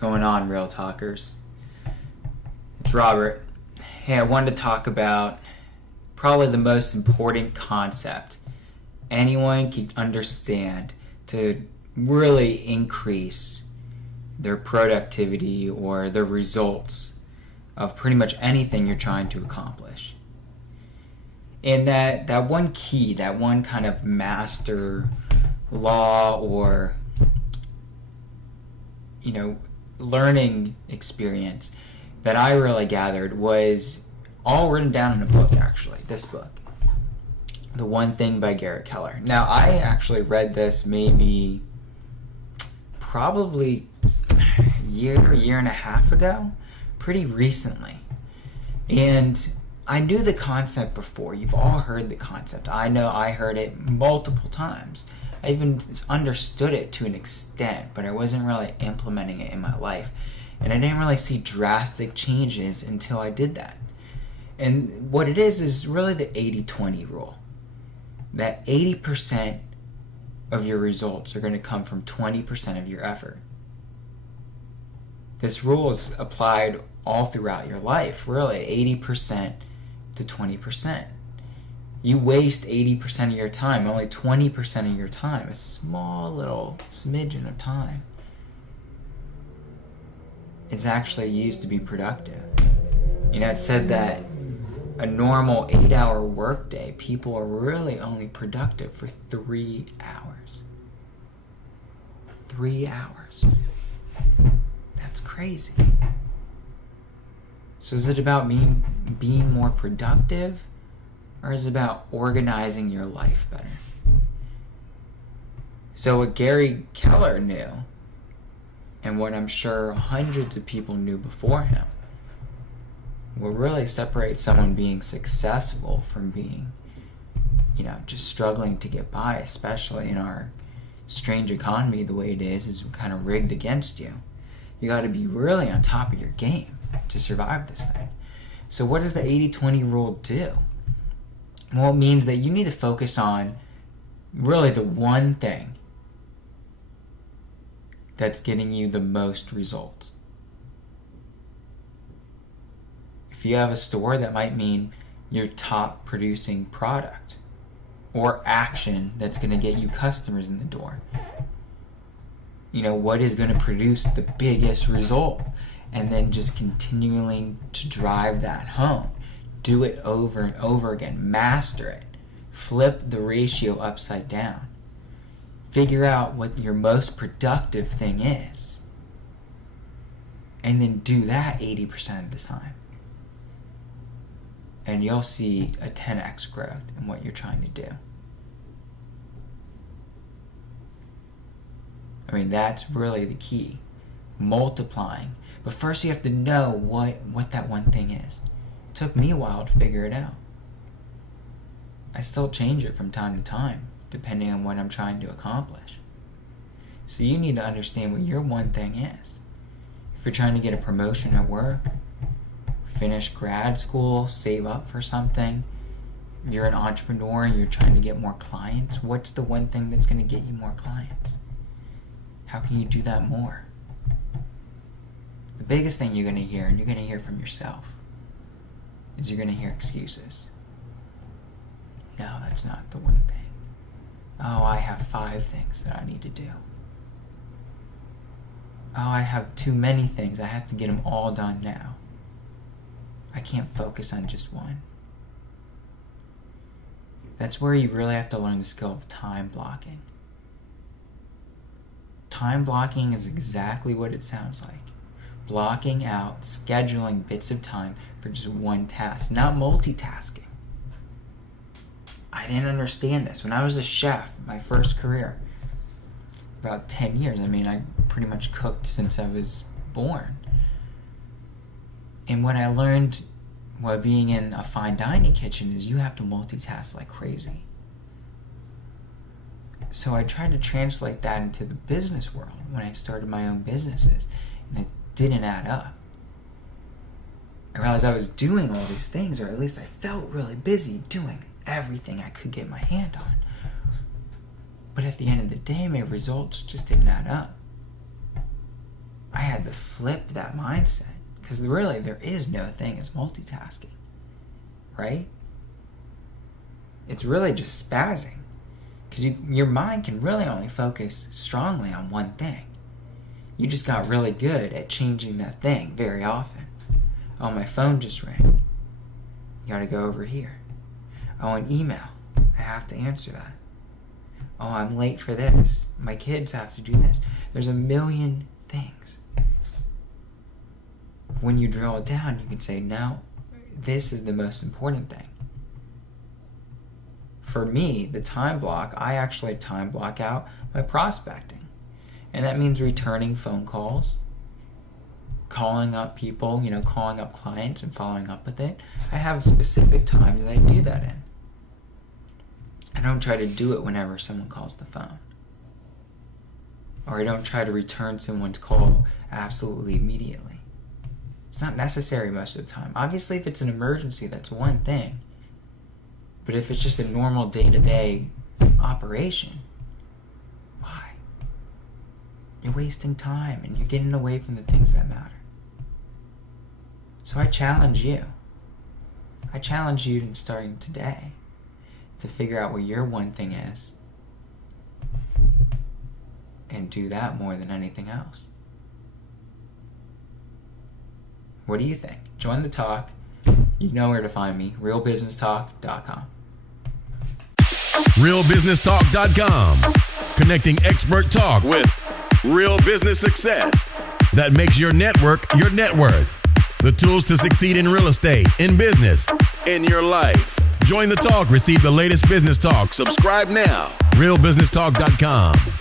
going on, Real Talkers? It's Robert. Hey, I wanted to talk about probably the most important concept anyone can understand to really increase their productivity or their results of pretty much anything you're trying to accomplish. And that one key, that one kind of master law or learning experience that I really gathered was all written down in a book, actually. This book, The One Thing by Gary Keller. Now, I actually read this maybe probably a year and a half ago, pretty recently. And I knew the concept before. You've all heard the concept. I know I heard it multiple times. I even understood it to an extent, but I wasn't really implementing it in my life. And I didn't really see drastic changes until I did that. And what it is really the 80-20 rule. That 80% of your results are going to come from 20% of your effort. This rule is applied all throughout your life, really, 80% to 20%. You waste 80% of your time, only 20% of your time, a small little smidgen of time, is actually used to be productive. It's said that a normal 8-hour workday, people are really only productive for 3 hours. 3 hours. That's crazy. So is it about being more productive? Or is it about organizing your life better? So what Gary Keller knew, and what I'm sure hundreds of people knew before him, what really separates someone being successful from being, just struggling to get by, especially in our strange economy the way it is kind of rigged against you. You got to be really on top of your game to survive this thing. So what does the 80-20 rule do? Well, it means that you need to focus on really the one thing that's getting you the most results. If you have a store, that might mean your top producing product or action that's going to get you customers in the door. What is going to produce the biggest result? And then just continuing to drive that home. Do it over and over again. Master it. Flip the ratio upside down. Figure out what your most productive thing is. And then do that 80% of the time. And you'll see a 10x growth in what you're trying to do. That's really the key. Multiplying. But first you have to know what that one thing is. It took me a while to figure it out. I still change it from time to time, depending on what I'm trying to accomplish. So you need to understand what your one thing is. If you're trying to get a promotion at work, finish grad school, save up for something, if you're an entrepreneur and you're trying to get more clients, what's the one thing that's going to get you more clients? How can you do that more? The biggest thing you're going to hear, and you're going to hear from yourself, is you're going to hear excuses. No, that's not the one thing. Oh, I have 5 things that I need to do. Oh, I have too many things. I have to get them all done now. I can't focus on just one. That's where you really have to learn the skill of time blocking. Time blocking is exactly what it sounds like. Blocking out, scheduling bits of time for just one task, not multitasking. I didn't understand this. When I was a chef, my first career, about 10 years, I pretty much cooked since I was born. And what I learned while being in a fine dining kitchen is you have to multitask like crazy. So I tried to translate that into the business world when I started my own businesses, and it didn't add up. I realized I was doing all these things, or at least I felt really busy doing everything I could get my hand on. But at the end of the day, my results just didn't add up. I had to flip that mindset, because really there is no thing as multitasking, right? It's really just spazzing, because your mind can really only focus strongly on one thing. You just got really good at changing that thing very often. Oh, my phone just rang. You gotta go over here. Oh, an email. I have to answer that. Oh, I'm late for this. My kids have to do this. There's a million things. When you drill it down, you can say, no, this is the most important thing. For me, the time block, I actually time block out my prospecting. And that means returning phone calls, calling up people, calling up clients and following up with it. I have specific times that I do that in. I don't try to do it whenever someone calls the phone. Or I don't try to return someone's call absolutely immediately. It's not necessary most of the time. Obviously, if it's an emergency, that's one thing. But if it's just a normal day-to-day operation, why? You're wasting time and you're getting away from the things that matter. So I challenge you. I challenge you in starting today to figure out what your one thing is and do that more than anything else. What do you think? Join the talk. You know where to find me, realbusinesstalk.com. realbusinesstalk.com. Connecting expert talk with real business success that makes your network your net worth. The tools to succeed in real estate, in business, in your life. Join the talk. Receive the latest business talk. Subscribe now. realbusinesstalk.com.